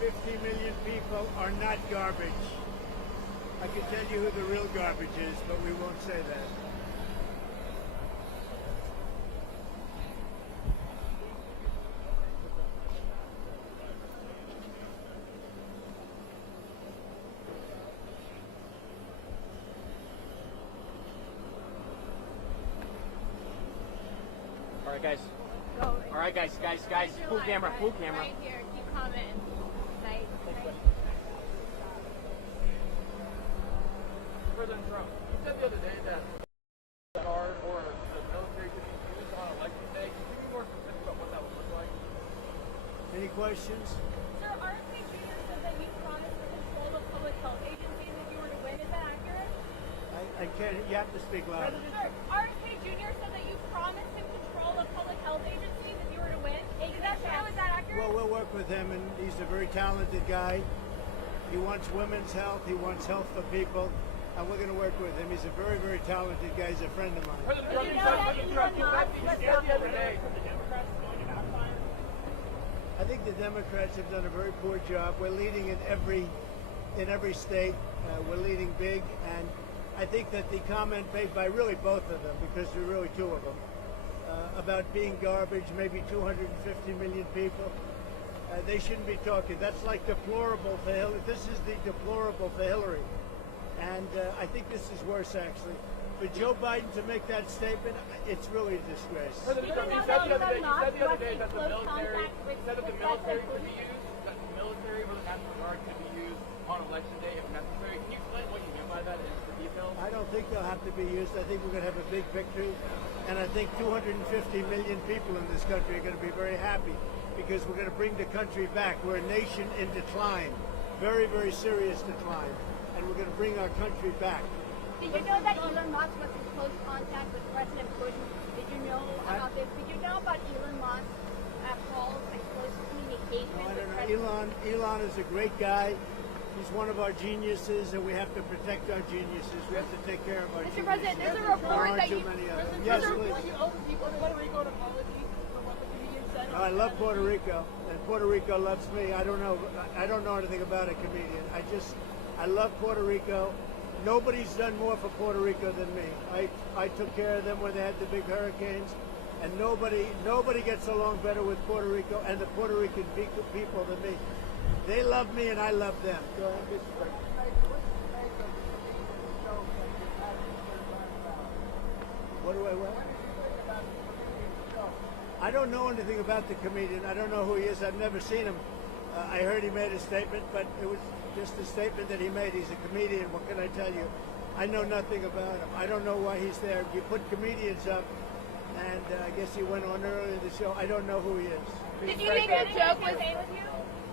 250 million people are not garbage. I can tell you who the real garbage is, but we won't say that. All right, guys. Go. All right, guys. Full camera. Right here. Keep commenting. Right. President Trump, you said the other day that card or the military could be used on election day. Can you be more specific about what that would look like? Any questions? Sir, RFK Jr. said that you promised to control the public health agencies if you were to win. Is that accurate? I can't. You have to speak louder. Sir, RFK Jr. said that you promised him control of public health agencies if you were to win. Is that true? Is that accurate? Well, we'll work with him, and he's a very talented guy. He wants women's health. He wants health for people. And we're going to work with him. He's a very, very talented guy. He's a friend of mine. President Trump, you said the other day. I think the Democrats have done a very poor job. We're leading in every state. We're leading big, and I think that the comment made by really both of them, because there are really two of them, about being garbage, maybe 250 million people, they shouldn't be talking. That's like deplorable for Hillary. This is the deplorable for Hillary. And I think this is worse, actually. For Joe Biden to make that statement, it's really a disgrace. President Trump, you said the other day that the military could be used, that the military or the National Guard could be used on election day if necessary. Can you explain what you mean by that in the details? I don't think they'll have to be used. I think we're going to have a big victory. And I think 250 million people in this country are going to be very happy because we're going to bring the country back. We're a nation in decline, very, very serious decline. And we're going to bring our country back. Did you know that Elon Musk was in close contact with President Putin? Did you know about this? Did you know about Elon Musk calls and close communication with President? Elon is a great guy. He's one of our geniuses, and we have to protect our geniuses. We have to take care of our Mr. geniuses. President, there's a report that you... Yes, please. I love Puerto Rico, and Puerto Rico loves me. I don't know anything about a comedian. I love Puerto Rico. Nobody's done more for Puerto Rico than me. I took care of them when they had the big hurricanes, and nobody gets along better with Puerto Rico and the Puerto Rican people than me. They love me and I love them. Go ahead. What do I want? I don't know anything about the comedian. I don't know who he is. I've never seen him. I heard he made a statement, but it was just a statement that he made. He's a comedian. What can I tell you? I know nothing about him. I don't know why he's there. You put comedians up, and I guess he went on earlier in the show. I don't know who he is. Did you make a joke with you?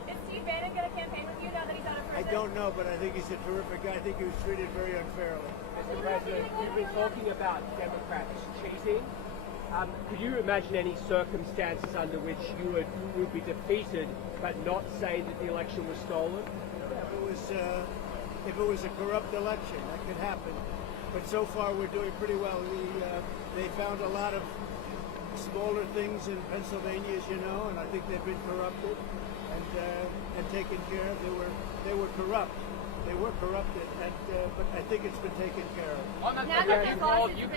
Is Steve Bannon going to campaign with you now that he's out of prison? I don't know, but I think he's a terrific guy. I think he was treated very unfairly. Mr. President, you've been talking about Democrats cheating. Could you imagine any circumstances under which you would be defeated but not say that the election was stolen? If it was a corrupt election, that could happen. But so far, we're doing pretty well. They found a lot of smaller things in Pennsylvania, as you know, and I think they've been corrupted and taken care of. They were corrupt. They were corrupted, but I think it's been taken care of. On that subject, you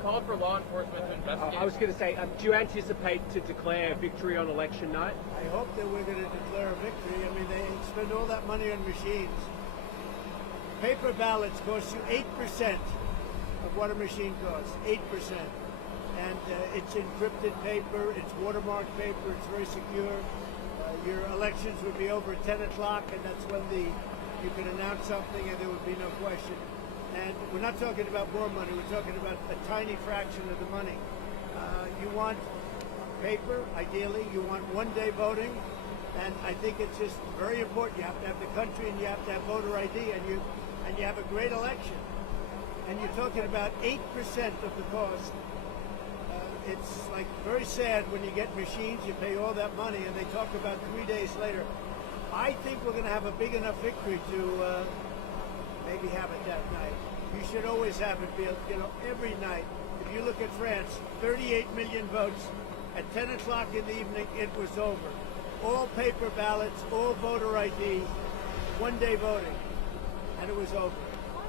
called for law enforcement to investigate. I was going to say, do you anticipate to declare victory on election night? I hope that we're going to declare a victory. I mean, they spend all that money on machines. Paper ballots cost you 8% of what a machine costs, 8%. And it's encrypted paper, it's watermarked paper, it's very secure. Your elections would be over at 10 o'clock, and that's when you can announce something and there would be no question. And we're not talking about more money, we're talking about a tiny fraction of the money. You want paper, ideally, you want one-day voting, and I think it's just very important. You have to have the country and you have to have voter ID, and you have a great election. And you're talking about 8% of the cost. It's like very sad when you get machines, you pay all that money, and they talk about 3 days later. I think we're going to have a big enough victory to maybe have it that night. You should always have it, Bill. You know, every night. If you look at France, 38 million votes. At 10 o'clock in the evening, it was over. all paper ballots, all voter ID, one-day voting, and it was over.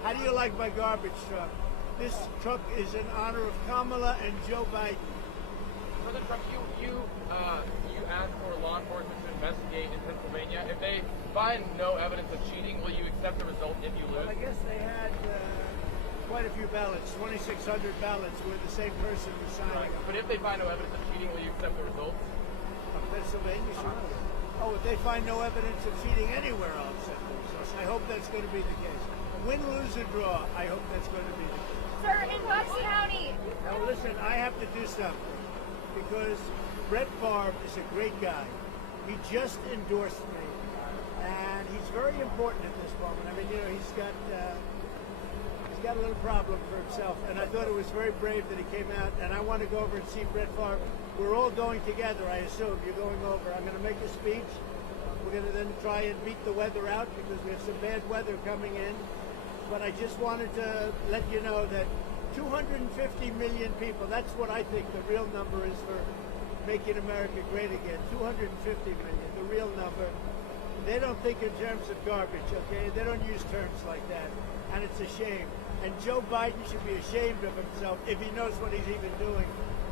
How do you like my garbage truck? This truck is in honor of Kamala and Joe Biden. President Trump, you asked for law enforcement to investigate in Pennsylvania. If they find no evidence of cheating, will you accept the result if you lose? Well, I guess they had quite a few ballots, 2,600 ballots, where the same person was signing. But if they find no evidence of cheating, will you accept the results? Pennsylvania, sure. Oh, if they find no evidence of cheating anywhere, I'll accept the results. I hope that's going to be the case. Win, lose, or draw, I hope that's going to be the case. Sir, in Bucks County. Now listen, I have to do something because Brett Favre is a great guy. He just endorsed me, and he's very important at this moment. I mean, you know, he's got a little problem for himself, and I thought it was very brave that he came out. And I want to go over and see Brett Favre. We're all going together, I assume. You're going over. I'm going to make a speech. We're going to then try and beat the weather out because we have some bad weather coming in. But I just wanted to let you know that 250 million people, that's what I think the real number is for making America great again. 250 million, the real number. They don't think in terms of garbage, okay? They don't use terms like that. And it's a shame. And Joe Biden should be ashamed of himself if he knows what he's even doing.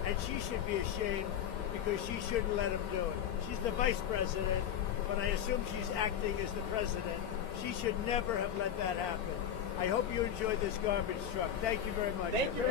And she should be ashamed because she shouldn't let him do it. She's the vice president, but I assume she's acting as the president. She should never have let that happen. I hope you enjoyed this garbage truck. Thank you very much. Thank you.